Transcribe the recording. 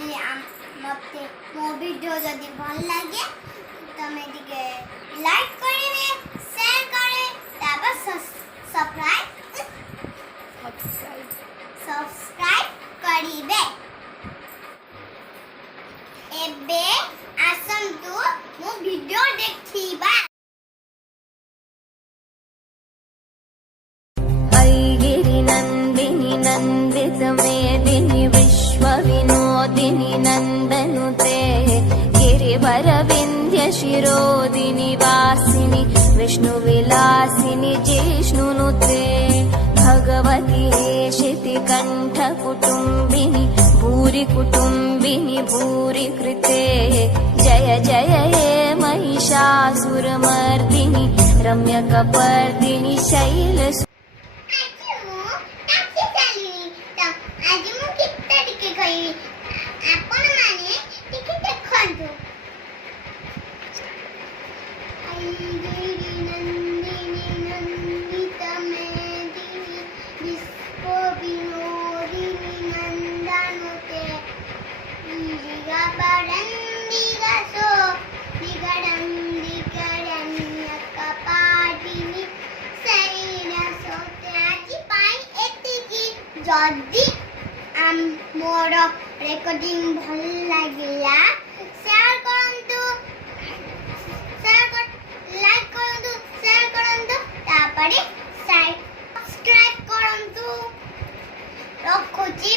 ଯଦି ମୋତେ ମୋ ଭିଡ଼ିଓ ଯଦି ଭଲ ଲାଗେ ତମେ ଟିକେ ଲାଇକ୍ କରିବେ, ସେୟାର କରିବେ, ତାପରେ ସବସ୍କ୍ରାଇବ କରିବେ। ଏବେ ଆସନ୍ତୁ ମୋ ଭିଡ଼ିଓ ଦେଖିବା। नंदिनी नंदित मेदिनी विश्व विनोदिनी नंदनुते गिरिवर विंध्य शिरोदिनी वासिनी विष्णु विलासिनी जिष्णुनुते भगवती हेशिति कंठ कुटुंबिनी भूरि कुटुंबिनी भूरि कृते जय जय हे महिषासुरमर्दिनी रम्यकपर्दिनी शैल जदि मोर रेकर्डिंग भल लगिला शेयर करंतु, लाइक करंतु, शेयर करंतु, तापरे सब्सक्राइब करंतु। रखुची।